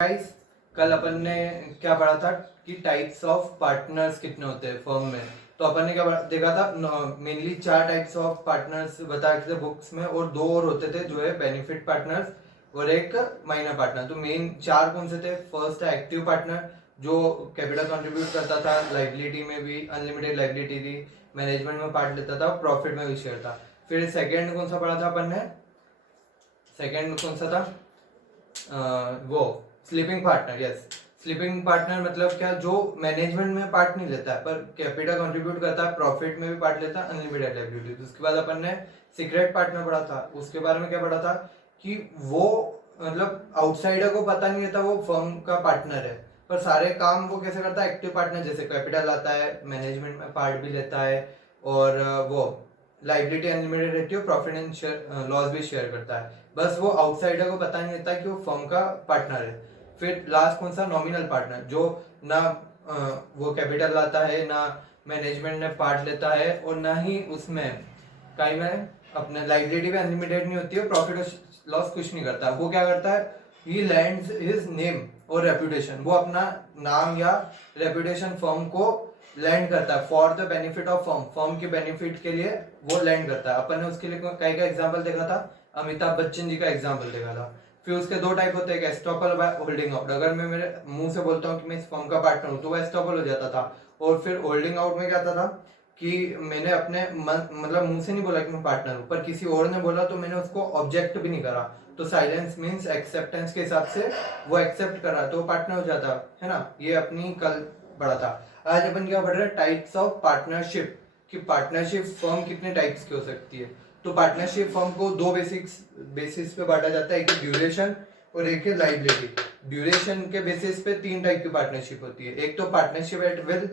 Guys, कल अपन ने क्या पढ़ा था कि टाइप्स ऑफ पार्टनर्स कितने होते हैं फर्म में। तो अपन ने क्या देखा था, मेनली 4 टाइप्स ऑफ पार्टनर्स बताए थे बुक्स में, और 2 और होते थे जो है बेनिफिट पार्टनर्स और एक माइनर पार्टनर। तो मेन 4 कौन से थे? फर्स्ट है एक्टिव पार्टनर, जो कैपिटल कंट्रीब्यूट करता था, लाइबिलिटी में भी अनलिमिटेड लाइबिलिटी थी, मैनेजमेंट में पार्ट लेता था, प्रॉफिट में भी शेयर था। फिर सेकेंड कौन सा पढ़ा था अपन ने? सेकेंड कौन सा था? वो sleeping partner. Yes, sleeping partner मतलब क्या? जो मैनेजमेंट में पार्ट नहीं लेता है पर कैपिटल कंट्रीब्यूट करता है, प्रॉफिट में भी पार्ट लेता है, अनलिमिटेड लायबिलिटी। उसके बाद अपन ने सीक्रेट पार्टनर पढ़ा था। उसके बारे में क्या पढ़ा था कि वो मतलब आउटसाइडर को पता नहीं रहता वो फर्म का पार्टनर है, पर सारे काम वो कैसे करता है? एक्टिव पार्टनर जैसे कैपिटल लाता है, मैनेजमेंट में पार्ट भी लेता है, और वो लाइबिलिटी अनलिमिटेड रहती है, प्रॉफिट एंड लॉस भी शेयर करता है। बस वो आउटसाइडर को पता नहीं रहता कि वो फर्म का पार्टनर है। फिर लास्ट कौन सा? नॉमिनल पार्टनर, जो ना वो कैपिटल लाता है, ना मैनेजमेंट में पार्ट लेता है, और ना ही उसमें कहीं में अपने लाइबिलिटी भी अनलिमिटेड नहीं होती है, प्रॉफिट और लॉस कुछ नहीं करता। वो क्या करता है? ही लैंड्स हिज नेम और रेपुटेशन, वो अपना नाम या रेपुटेशन फर्म को लैंड करता है for the benefit of firm, firm के बेनिफिट के लिए वो लैंड करता है। अपन ने उसके लिए कई का एग्जांपल देखा था, अमिताभ बच्चन जी का एग्जांपल देखा था। फिर उसके 2 टाइप होते हैं, एस्टॉपल बाय होल्डिंग आउट। अगर मैं मेरे मुंह से बोलता हूँ कि मैं इस फर्म का पार्टनर हूँ तो वो एस्टॉपल हो जाता था। और फिर होल्डिंग आउट में क्या था कि मैंने अपने मतलब मुंह से नहीं बोला कि मैं पार्टनर हूँ, पर किसी और ने बोला तो मैंने उसको ऑब्जेक्ट भी नहीं करा, तो साइलेंस मीन्स एक्सेप्टेंस के हिसाब से वो एक्सेप्ट करा तो पार्टनर हो जाता है ना। ये अपनी कल पढ़ा था। आज अपन क्या पढ़ रहे हैं? टाइप्स ऑफ पार्टनरशिप, कि पार्टनरशिप फर्म कितने टाइप्स की हो सकती है। तो पार्टनरशिप फर्म को 2 बेसिस पे बांटा जाता है, एक ड्यूरेशन और एक है लाइबिलिटी। ड्यूरेशन के बेसिस पे 3 टाइप की पार्टनरशिप होती है, एक तो पार्टनरशिप एट विल,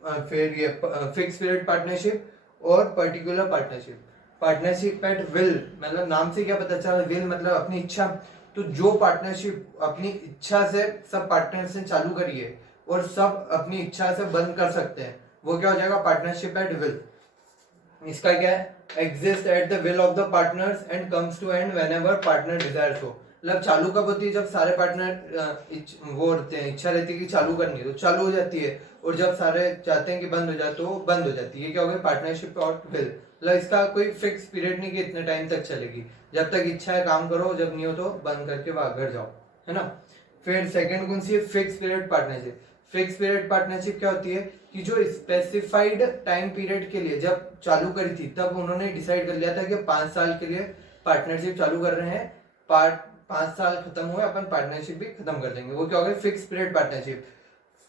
फिर ये फिक्स पीरियड पार्टनरशिप और particular partnership. Partnership at will मतलब नाम से क्या पता चला? विल मतलब अपनी इच्छा। तो जो पार्टनरशिप अपनी इच्छा से सब पार्टनर से चालू करिए और सब अपनी इच्छा से बंद कर सकते हैं, वो क्या हो जाएगा? Partnership at will. इसका क्या है? Exist at the will of the partners and comes to end whenever partner desires हो। मतलब चालू कब होती है? जब सारे पार्टनर वो होते हैं, इच्छा रहती है कि चालू करनी है तो चालू हो जाती है, और जब सारे चाहते हैं कि बंद हो जाए तो बंद हो जाती है। ये क्या हो गया? पार्टनरशिप और विल। मतलब इसका कोई फिक्स पीरियड नहीं कि इतने टाइम तक चलेगी, जब तक इच्छा है काम करो, जब नहीं हो तो बंद करके घर जाओ, है ना। फिर सेकंड कौन सी है? Fix period partnership. Fix period partnership क्या होती है कि जो स्पेसिफाइड टाइम पीरियड के लिए जब चालू करी थी तब उन्होंने डिसाइड कर लिया था कि 5 साल के लिए पार्टनरशिप चालू कर रहे हैं, 5 साल खत्म हुए अपन पार्टनरशिप भी खत्म कर देंगे, वो क्या हो गया? Fix period partnership.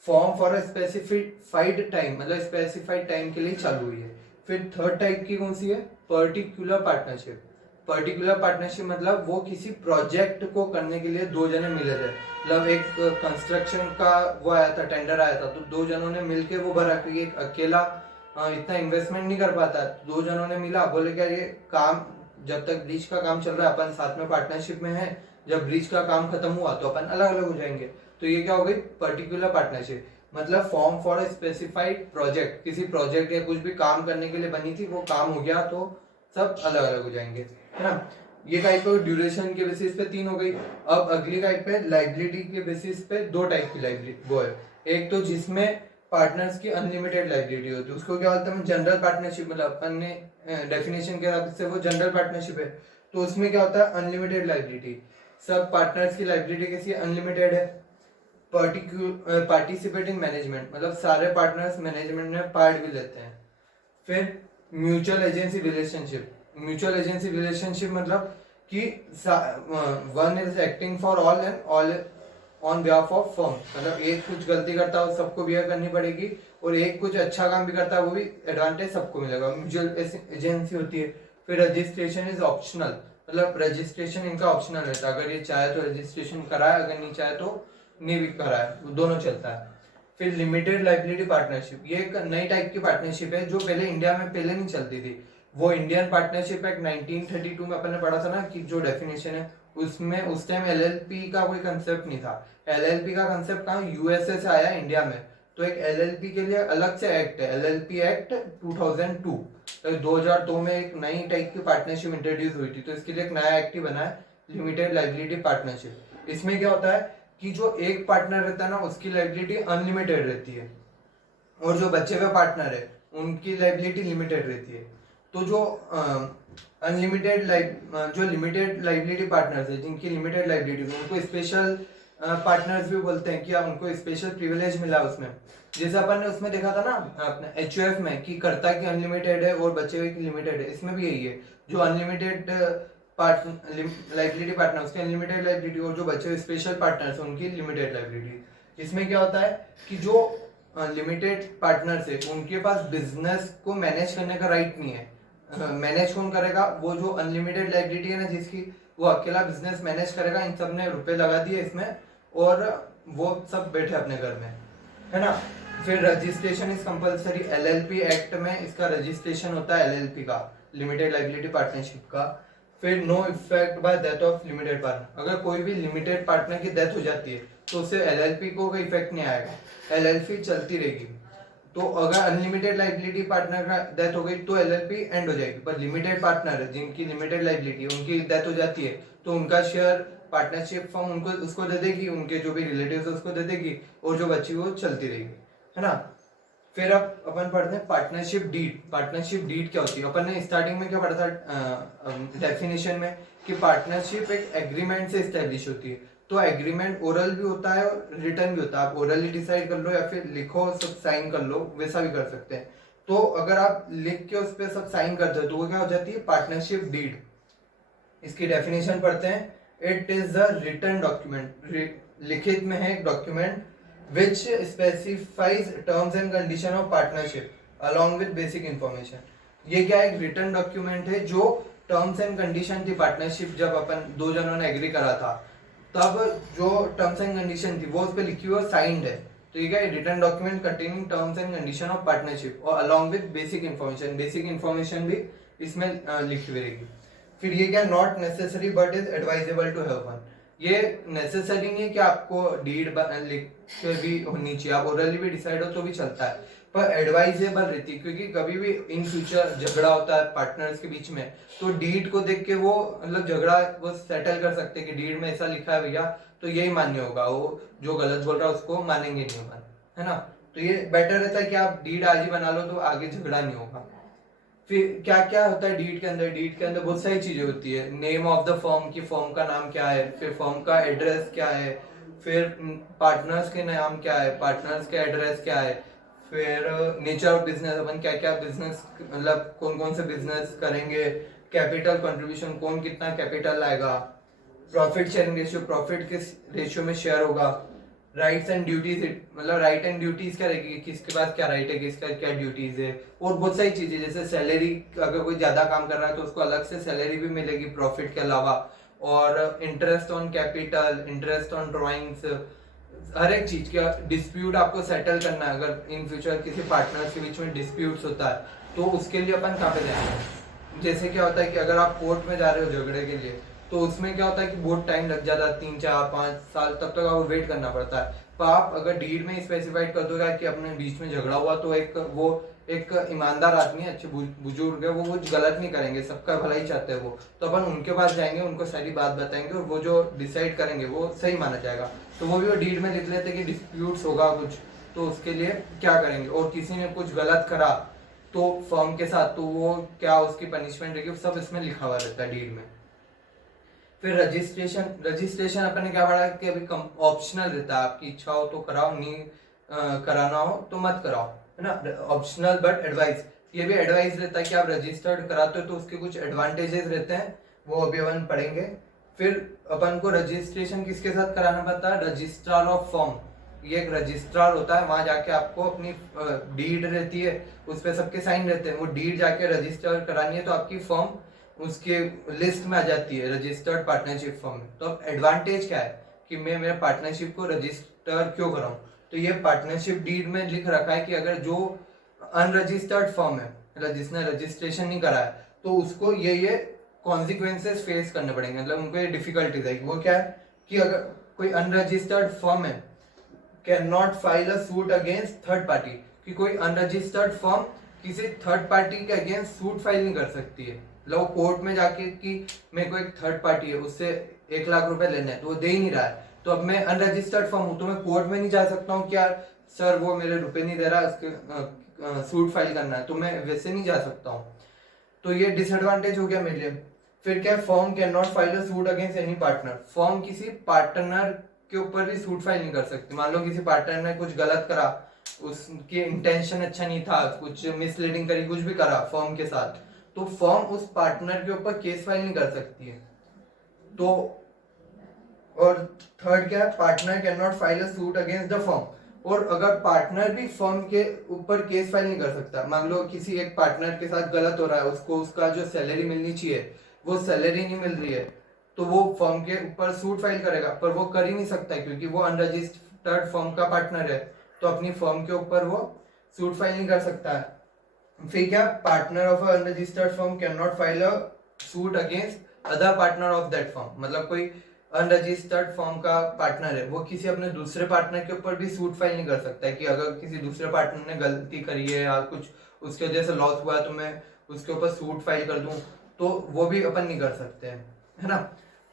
Form for a specified time, मतलब स्पेसिफाइड टाइम के लिए चालू हुई है। फिर थर्ड टाइप की कौन सी है? Particular partnership. पर्टिकुलर पार्टनरशिप मतलब वो किसी प्रोजेक्ट को करने के लिए 2 जने मिले थे। मतलब एक कंस्ट्रक्शन का वो आया था, टेंडर आया था, तो 2 जनों ने मिलके वो भरा, क्योंकि एक अकेला इतना इन्वेस्टमेंट नहीं कर पाता। 2 जनों ने मिला, बोले क्या ये काम जब तक ब्रिज का काम चल रहा है अपन साथ में पार्टनरशिप में है, जब ब्रिज का काम खत्म हुआ तो अपन अलग अलग हो जाएंगे। तो ये क्या हो गई? Particular partnership. मतलब form for a specified project, किसी प्रोजेक्ट या कुछ भी काम करने के लिए बनी थी, वो काम हो गया तो सब अलग अलग हो जाएंगे, है ना। ये टाइप ऑफ ड्यूरेशन के बेसिस पे 3 हो गई। अब अगली टाइप पे लाइबिलिटी के बेसिस पे 2 टाइप की लाइबिलिटी वो है। एक तो जिसमें पार्टनर्स की अनलिमिटेड लाइबिलिटी होती है, उसको क्या बोलते हैं? General partnership. मतलब अपन ने डेफिनेशन के हिसाब से वो जनरल पार्टनरशिप है। तो उसमें क्या होता है? अनलिमिटेड लाइबिलिटी, सब पार्टनर्स की लाइबिलिटी कैसी है? अनलिमिटेड है। पार्टिसिपेट इन मैनेजमेंट, मतलब सारे पार्टनर्स मैनेजमेंट में पार्ट भी लेते हैं। फिर mutual agency relationship. Mutual agency relationship मतलब कि one is acting for all and all on behalf of firm. मतलब एक कुछ गलती करता है सबको बिहेव करनी पड़ेगी, और एक कुछ अच्छा काम भी करता है वो भी एडवांटेज सबको मिलेगा, म्यूचुअल एजेंसी होती है। फिर रजिस्ट्रेशन इज ऑप्शनल, मतलब रजिस्ट्रेशन इनका ऑप्शनल रहता है, अगर ये चाहे तो रजिस्ट्रेशन कराए, अगर नहीं चाहे तो नहीं भी कराए, दोनों चलता है। फिर लिमिटेड लाइबिलिटी पार्टनरशिप, ये एक नई टाइप की पार्टनरशिप है जो पहले इंडिया में पहले नहीं चलती थी। वो इंडियन पार्टनरशिप एक्ट 1932 में अपन ने पढ़ा था ना, कि जो डेफिनेशन है उसमें उस टाइम एलएलपी का कोई कंसेप्ट नहीं था। एलएलपी का कंसेप्ट कहाँ? यूएसए से आया इंडिया में। तो एक एलएलपी के लिए अलग से एक्ट है, एलएलपी एक्ट 2002। तो 2002 में एक नई टाइप की पार्टनरशिप इंट्रोड्यूस हुई थी, तो इसके लिए एक नया एक्ट ही बना है, लिमिटेड लाइबिलिटी पार्टनरशिप। इसमें क्या होता है कि जो एक पार्टनर रहता है ना उसकी लाइबिलिटी अनलिमिटेड रहती है और जो बचे हुए पार्टनर है उनकी लाइबिलिटी लिमिटेड रहती है। तो जो अनलिमिटेड जो लिमिटेड लाइबिलिटी पार्टनर्स है जिनकी लिमिटेड लाइबिलिटी उनको स्पेशल पार्टनर्स भी बोलते हैं कि उनको स्पेशल प्रिविलेज मिला उसमें। जैसे अपन ने उसमें देखा था ना अपने एचयूएफ में कि कर्ता की अनलिमिटेड है और बचे हुए की लिमिटेड है, इसमें भी यही है। जो अनलिमिटेड लाइबिलिटी पार्टनर उसकी अनलिमिटेड लाइबिलिटी और जो बचे हुए स्पेशल पार्टनर्स उनकी लिमिटेड लाइबिलिटी। इसमें क्या होता है कि जो लिमिटेड पार्टनर्स है उनके पास बिजनेस को मैनेज करने का राइट नहीं है। मैनेज कौन करेगा? वो जो अनलिमिटेड लाइबिलिटी है ना जिसकी, वो अकेला बिजनेस मैनेज करेगा। इन सब ने रुपए लगा दिए इसमें और वो सब बैठे अपने घर में, है ना। फिर registration is compulsory, LLP act में इसका रजिस्ट्रेशन होता है, एलएलपी का, लिमिटेड लाइबिलिटी पार्टनरशिप का। फिर no effect by death of limited partner, अगर कोई भी लिमिटेड पार्टनर की डेथ हो जाती है तो उससे एलएलपी को कोई इफेक्ट नहीं आएगा, एलएलपी चलती रहेगी। तो अगर अनलिमिटेड लाइबिलिटी पार्टनर का डेथ हो गई तो एलएलपी एंड हो जाएगी, पर लिमिटेड पार्टनर जिनकी लिमिटेड लाइबिलिटी उनकी डेथ हो जाती है तो उनका शेयर पार्टनरशिप फॉर्म उनको उसको दे देगी, उनके जो भी रिलेटिव्स है उसको दे देगी और जो बची वो चलती रहेगी, है ना। फिर अब अपन पढ़ते हैं पार्टनरशिप डीड। पार्टनरशिप डीड क्या होती है? अपन ने स्टार्टिंग में क्या पढ़ा था डेफिनेशन में कि पार्टनरशिप एक एग्रीमेंट से एस्टेब्लिश होती है। तो एग्रीमेंट ओरल भी होता है और रिटर्न भी होता है। आप ओरली डिसाइड कर लो या फिर लिखो सब साइन कर लो, वैसा भी कर सकते हैं। तो अगर आप लिख के उस पर सब साइन करते हो तो वो क्या हो जाती है? Partnership deed. इसकी डेफिनेशन पढ़ते हैं। It is a written document, लिखित में है एक document which specifies terms and condition of partnership along with basic information। ये क्या एक रिटर्न डॉक्यूमेंट है जो टर्म्स एंड कंडीशन थी पार्टनरशिप, जब अपन दो जनों ने एग्री करा था तब जो टर्म्स एंड कंडीशन थी वो उस पर लिखी हुई और साइंड है। तो ये क्या है? Return document containing terms and condition of partnership और along with basic information, basic information भी इसमें लिखी हुई रहेगी। फिर ये क्या? Not necessary but is advisable to have one. ये नेसेसरी नहीं है कि आपको डीड लिख के भी होनी चाहिए, आप ओरली भी डिसाइड हो तो भी चलता है, पर एडवाइजेबल रहती है क्योंकि कभी भी इन फ्यूचर झगड़ा होता है पार्टनर्स के बीच में तो डीड को देख के वो मतलब झगड़ा वो सेटल कर सकते हैं कि डीड में ऐसा लिखा है भैया तो यही मान्य होगा, वो जो गलत बोल रहा है उसको मानेंगे नहीं अपन, है ना। तो ये बेटर रहता है कि आप डीड आज ही बना लो तो आगे झगड़ा नहीं होगा। फिर क्या क्या होता है डीड के अंदर? डीड के अंदर बहुत सारी चीजें होती है। नेम ऑफ द फर्म, की फर्म का नाम क्या है, फिर फर्म का एड्रेस क्या है, फिर पार्टनर्स के नाम क्या है, पार्टनर्स का एड्रेस क्या है, फिर नेचर ऑफ बिजनेस, अपन क्या क्या बिजनेस मतलब कौन कौन से बिजनेस करेंगे, कैपिटल कंट्रीब्यूशन, कौन कितना कैपिटल लाएगा, प्रॉफिट शेयरिंग रेशियो, प्रॉफिट किस रेशियो में शेयर होगा, राइट्स एंड ड्यूटीज, मतलब राइट एंड ड्यूटीज क्या रहेगी, किसके पास क्या राइट है, किसका क्या ड्यूटीज है, और बहुत सारी चीजें जैसे सैलरी, अगर कोई ज्यादा काम कर रहा है तो उसको अलग से सैलरी भी मिलेगी प्रॉफिट के अलावा, और interest on capital, interest on drawings, हर एक चीज का डिस्प्यूट आपको सेटल करना है। अगर इन फ्यूचर किसी पार्टनर्स के बीच में डिस्प्यूट्स होता है तो उसके लिए अपन कहाँ पे जाएंगे? जैसे क्या होता है कि अगर आप कोर्ट में जा रहे हो झगड़े के लिए तो उसमें क्या होता है कि बहुत टाइम लग जाता है, 3 4 5 साल तब तक आपको वेट करना पड़ता है। तो आप अगर डीड में स्पेसिफाइड कर दोगे कि अपने बीच में झगड़ा हुआ तो एक ईमानदार आदमी अच्छे बुजुर्ग है, वो कुछ गलत नहीं करेंगे, सबका भला ही चाहते हैं वो, तो अपन उनके पास जाएंगे, उनको सारी बात बताएंगे और वो जो डिसाइड करेंगे वो सही माना जाएगा। तो वो भी वो डीड में लिख लेते कि डिस्प्यूट्स होगा कुछ तो उसके लिए क्या करेंगे, और किसी ने कुछ गलत करा तो फर्म के साथ तो वो क्या उसकी पनिशमेंट रहेगी, सब इसमें लिखा हुआ रहता है डीड में। फिर रजिस्ट्रेशन अपन ने क्या पढ़ा कि अभी ऑप्शनल रहता है, आपकी इच्छा हो तो कराओ, नहीं कराना हो तो मत कराओ, है ना, ऑप्शनल बट एडवाइस। ये भी एडवाइस रहता है कि आप रजिस्टर्ड कराते हो तो उसके कुछ एडवांटेजेस रहते हैं, वो अभी अपन पढ़ेंगे। फिर अपन को रजिस्ट्रेशन किसके साथ कराना पड़ता है? रजिस्ट्रार ऑफ फर्म, ये एक रजिस्ट्रार होता है, वहां जाके आपको अपनी डीड रहती है उस पर सबके साइन रहते हैं, वो डीड जाके रजिस्टर करानी है तो आपकी फर्म उसके लिस्ट में आ जाती है रजिस्टर्ड पार्टनरशिप फर्म में। तो अब एडवांटेज क्या है कि मैं मेरे पार्टनरशिप को रजिस्टर क्यों कराऊं? तो ये पार्टनरशिप डीड में लिख रखा है कि अगर जो अनरजिस्टर्ड फर्म है, मतलब जिसने रजिस्ट्रेशन नहीं करा है, तो उसको ये कॉन्सिक्वेंसेस फेस करने पड़ेंगे, मतलब उनको ये डिफिकल्टीज आएगी। वो क्या है कि अगर कोई अनरजिस्टर्ड फर्म है can not file a suit against third party, कि कोई अनरजिस्टर्ड फर्म किसी थर्ड पार्टी के अगेंस्ट सूट फाइल नहीं कर सकती है। मतलब कोर्ट में जाके कि मेरे को एक थर्ड पार्टी है उससे 1 लाख रुपए लेने हैं तो वो दे ही नहीं रहा है, तो अब मैं अनरजिस्टर्ड फर्म हूँ तो मैं कोर्ट में नहीं जा सकता हूँ कि यार सर वो मेरे रुपए नहीं दे रहा, उसके सूट फाइल करना है, तो मैं वैसे नहीं जा सकता हूँ। तो ये डिसएडवांटेज हो गया मेरे लिए। फिर क्या है, firm can not file a suit against any partner. Firm किसी पार्टनर के ऊपर भी सूट फाइल नहीं कर सकती। मान लो किसी पार्टनर ने कुछ गलत करा, उसकी इंटेंशन अच्छा नहीं था, कुछ मिसलीडिंग करी, कुछ भी करा फर्म के साथ, तो फर्म उस पार्टनर के ऊपर केस फाइल नहीं कर सकती है। तो और थर्ड क्या है, partner can not file a suit against the firm. और अगर पार्टनर भी फर्म के ऊपर केस फाइल नहीं कर सकता, मान लो किसी एक पार्टनर के साथ गलत हो रहा है, उसको उसका जो सैलरी मिलनी चाहिए वो सैलरी नहीं मिल रही है, तो वो फर्म के ऊपर सूट फाइल करेगा, पर वो कर ही नहीं सकता क्योंकि वो अनरजिस्टर्ड फर्म का पार्टनर है, तो अपनी फर्म के ऊपर वो सूट फाइल नहीं कर सकता है। फिर क्या, partner of unregistered firm can not file a suit against other partner of that firm. मतलब कोई अनरजिस्टर्ड फर्म का पार्टनर है, वो किसी अपने दूसरे पार्टनर के ऊपर भी सूट फाइल नहीं कर सकता है कि अगर किसी दूसरे पार्टनर ने गलती करी है या कुछ उसके वजह से लॉस हुआ है तो मैं उसके ऊपर सूट फाइल कर दूं, तो वो भी अपन नहीं कर सकते हैं, है ना।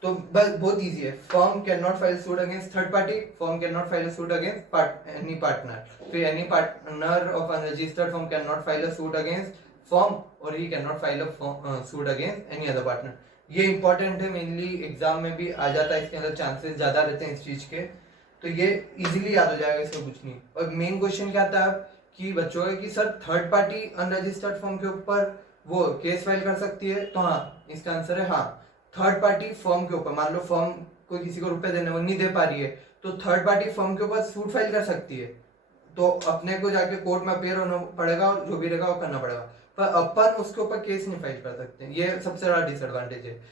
तो बस बहुत इजी है, firm can not file suit against third party, firm can not file suit against any partner. फिर any partner of unregistered firm can not file suit against firm और he can not file suit against any other partner. ये important है, mainly exam में भी आ जाता है, इसके अंदर चांसेस ज्यादा रहते हैं इस चीज के, तो ये इजीली याद हो जाएगा, इसमें कुछ नहीं। और मेन क्वेश्चन क्या आता है अब कि बच्चों का कि sir third party unregistered firm के ऊपर वो केस फाइल कर सकती है, तो हाँ इसका आंसर है हाँ। थर्ड पार्टी फर्म के ऊपर, मान लो फर्म कोई किसी को रुपए देने वो नहीं दे पा रही है, तो थर्ड पार्टी फर्म के ऊपर सूट फाइल कर सकती है, तो अपने को जाके कोर्ट में अपेयर होना पड़ेगा और जो भी रहेगा वो करना पड़ेगा, पर अपन उसके ऊपर केस नहीं फाइल कर सकते। ये सबसे बड़ा डिसएडवांटेज है।